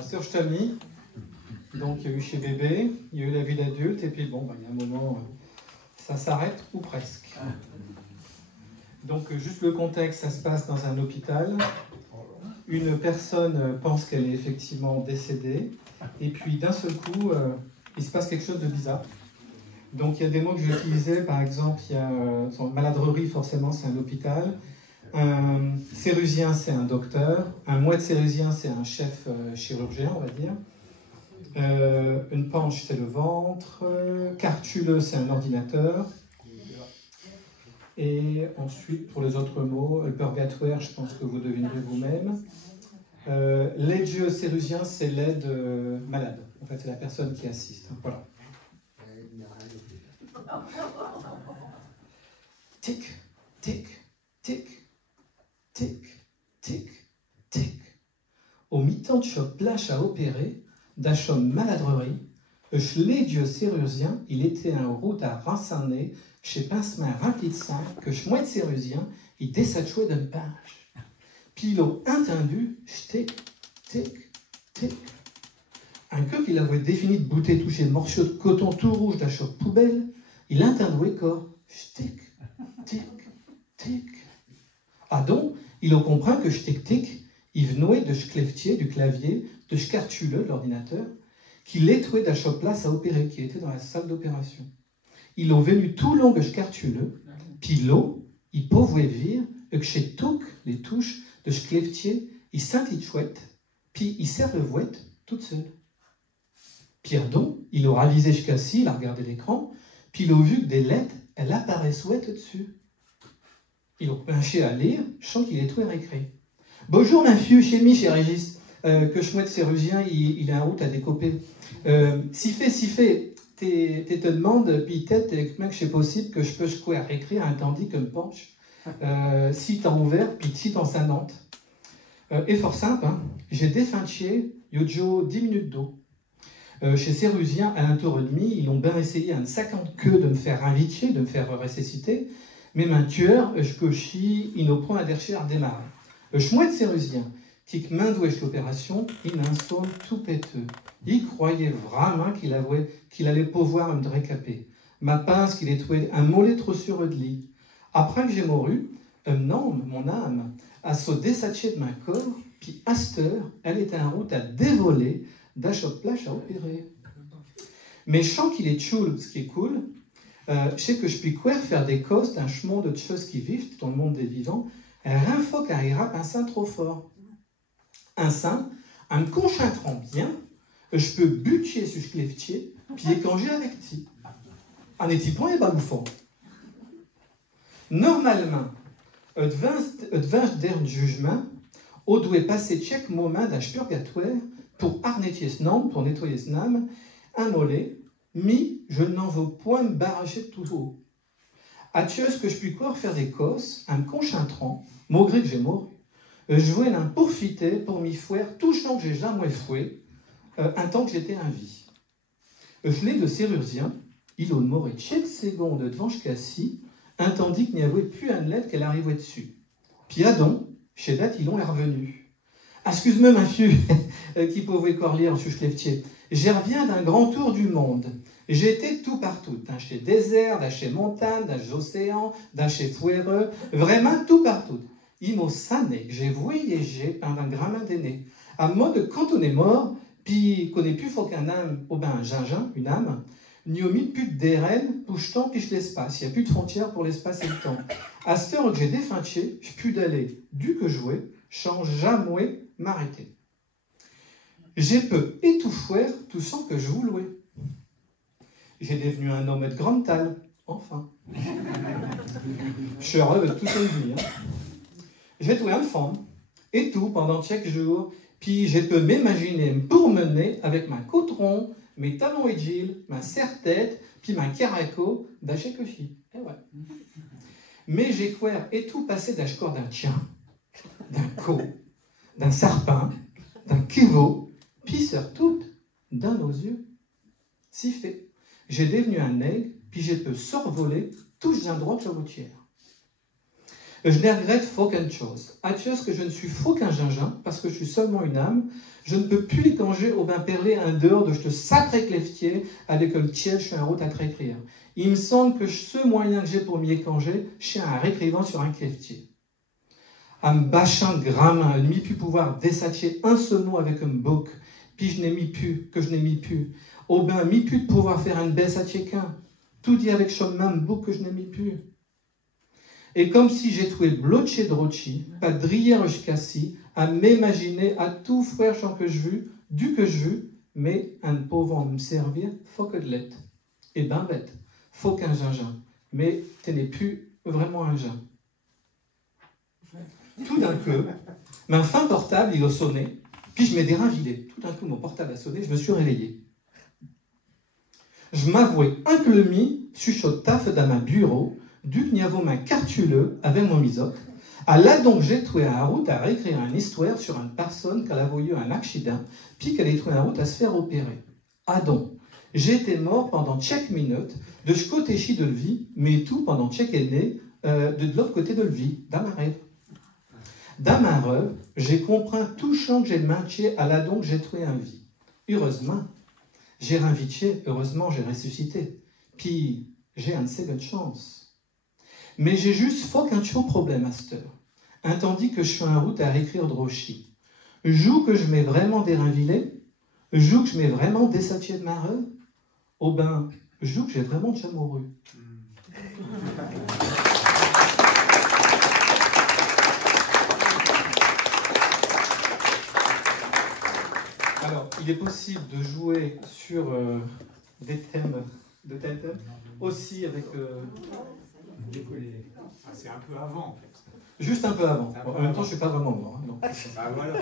ma sœur Ch'tami, donc il y a eu chez bébé, il y a eu la vie d'adulte, et puis bon, il y a un moment, ça s'arrête ou presque. Donc juste le contexte, ça se passe dans un hôpital. Une personne pense qu'elle est effectivement décédée, et puis d'un seul coup, il se passe quelque chose de bizarre. Donc il y a des mots que je vais utiliser, par exemple, il y a maladrerie, forcément c'est un hôpital. Un cérusien, c'est un docteur. Un moite cérusien, c'est un chef chirurgien, on va dire. Une penche, c'est le ventre. Cartuleux, c'est un ordinateur. Et ensuite, pour les autres mots, le purgatoire, je pense que vous devinerez vous-même. L'aide cérusien, c'est l'aide malade. En fait, c'est la personne qui assiste. Voilà. Tic, tic, tic. Tic, tic, tic. Au mi-temps de choc plâche à opérer, d'achom maladrerie, Dieu cérusien, il était en route à Rassané, chez Pincemin rempli de sang, que chmoite cérusien, il dessachouait d'une page. Puis l'eau entendu, tic, tic, tic. Un que qu'il avait défini de bouter toucher de morceaux de coton tout rouge d'achop poubelle, il entendouait corps, tic, tic, tic. Ah donc, il en comprend que tic-tic, il venait de cleftier du clavier, de cartuleux de l'ordinateur, qu'il étouait d'achop place à opérer, qui était dans la salle d'opération. Il a venu tout long de cartuleux, puis l'eau, il pouvait vire, que chez tout les touches de cleftier, il scintille chouette, puis il serre le vouette toute seule. Pierre donc, il a réalisé jusqu'à ci, il a regardé l'écran, puis il a vu que des lettres, elles apparaissaient dessus. Il a pinché à lire, je sens qu'il est tout écrit. Bonjour, monsieur, chez mi, chez Régis, que je mouette cérusien, il est en route à décoper. Si fait, te demande, puis tête, que c'est possible que je peux écrire un tandis que me penche. Si t'en ouvert, puis si t'en sanante. Et fort simple, hein, j'ai définché, yojo 10 minutes d'eau. Chez Cérusien, à 1h30, ils ont bien essayé un 50 queues de me faire inviter, de me faire ressusciter. Mais mon tueur, je cochis, il nous prend à dercher à démarrer. Je mouette Cérusien, qui m'indouèche l'opération, il a un son tout péteux. Il croyait vraiment qu'il allait pouvoir me récaper. Ma pince qu'il est trouvé un mollet trop sur de lit. Après que j'ai mouru, non, mon âme, a sauté désatché de ma corps, puis à cette heure, elle était en route à dévoler d'achop plage à opérer. Mais je sens qu'il est choul, ce qui est cool. Je sais que je puis faire des causes d'un chemin de choses qui vivent dans le monde des vivants, rien faut qu'un rap un sein trop fort. Un sein, en me concentrant bien, je peux butcher sur ce cleftier, puis écanger avec ti. En est-il point et baloufant. Normalement, devant dernier jugement, on doit passer chaque moment d'un purgatoire pour arnêter ce nom, pour nettoyer ce âme, un mollet. Mi, je n'en veux point me barrager de tout haut. Atieux que je puis faire des cosses, en me concentrant, malgré que j'ai mort, je voulais en profiter pour m'y fouer tout ce que j'ai jamais foué, un temps que j'étais en vie. Je l'ai de Cérusien, il a moré chaque seconde devant jusqu'à-ci, un tandis qu'il n'y avait plus une lettre qu'elle arrivait dessus. Puis Adam, chez date, ils l'ont revenu. Excuse-moi, monsieur, qui pouvait encore lire sur Cleftier. Je reviens d'un grand tour du monde. J'étais tout partout, d'un chez désert, d'un chez montagne, d'un chez océan, d'un chez fouéreux, vraiment tout partout. Il m'a sané, j'ai voyagé pendant un gramin d'aîné. À mode quand on est mort, puis qu'on n'est plus faut qu'un âme, ou ben un gingin, une âme, n'y a mis plus de dérène, pouche-temps, piche l'espace. Il n'y a plus de frontières pour l'espace et le temps. À cette heure que j'ai définché, je puis d'aller du que jouer, sans jamais m'arrêter. J'ai peu étouffer tout sans que je vous louais. J'ai devenu un homme de grande taille, enfin. Je suis heureux de toute une vie. Hein. J'ai trouvé une femme, et tout pendant chaque jour, puis je peux m'imaginer me promener avec ma coutron, mes talons et gilles, ma serre-tête, puis ma caraco d'achekoshi. Eh ouais. Mais j'ai quoi et tout passé d'achecor d'un tien, d'un co, d'un serpent, d'un kivo, puis surtout d'un nos yeux. Si fait, j'ai devenu un aigle, puis je peux survoler tous les endroits de la routière. Je ne regrette aucune chose. Atios que je ne suis faux qu'un gingin, parce que je suis seulement une âme, je ne peux plus canger au bain perlé un dehors de je te sacré cleftier avec le tiel, je suis un route à te réécrire. Il me semble que ce moyen que j'ai pour m'y écanger, je suis un réécrivant sur un cleftier. À me bachin de gramin, ne m'y pu pouvoir dessatier un seul mot avec un bouc, puis je n'ai mis pu, que je n'ai mis pu. Au bain, m'y pu de pouvoir faire un baisse à qu'un, tout dit avec ce même bouc que je n'ai mis pu. Et comme si j'ai trouvé bloché drochi, pas drière jusqu'assis, à m'imaginer à tout frère chant que je vu, du que je vu, mais un pauvre me servir, faut que de l'être. Et ben bête, faut qu'un gingin, mais tu n'es plus vraiment un gin. Tout d'un coup, ma fin portable, il a sonné, puis je m'ai déravilé. Tout d'un coup, mon portable a sonné, je me suis réveillé. Je m'avouais un que le mi, chuchote taf dans ma bureau, du que n'y avait ma cartuleux avec mon misoc. À là donc j'ai trouvé un route à réécrire une histoire sur une personne qu'elle avait eu un accident, puis qu'elle ait trouvé un route à se faire opérer. Ah donc, j'étais mort pendant chaque minute, de ce côté-ci de le vie, mais tout pendant chaque année, de l'autre côté de le vie, dans ma rêve. Dans ma rêve, j'ai compris tout champ que j'ai manqué, à là donc j'ai trouvé un vie. Heureusement, j'ai réinvité, heureusement j'ai ressuscité. Puis, j'ai une seconde chance. Mais j'ai juste faut qu'un chaud problème à cette heure. Un tandis que je suis en route à réécrire Drochi. Joue que je mets vraiment des rinvilés, joue que je mets vraiment des satiers de ma rêve, oh ben, joue que j'ai vraiment de chamoureux. Alors, il est possible de jouer sur des thèmes, de tels thèmes, aussi avec... c'est un peu avant en fait. Juste un peu avant. En même temps, je ne suis pas vraiment mort. Hein, Ah voilà.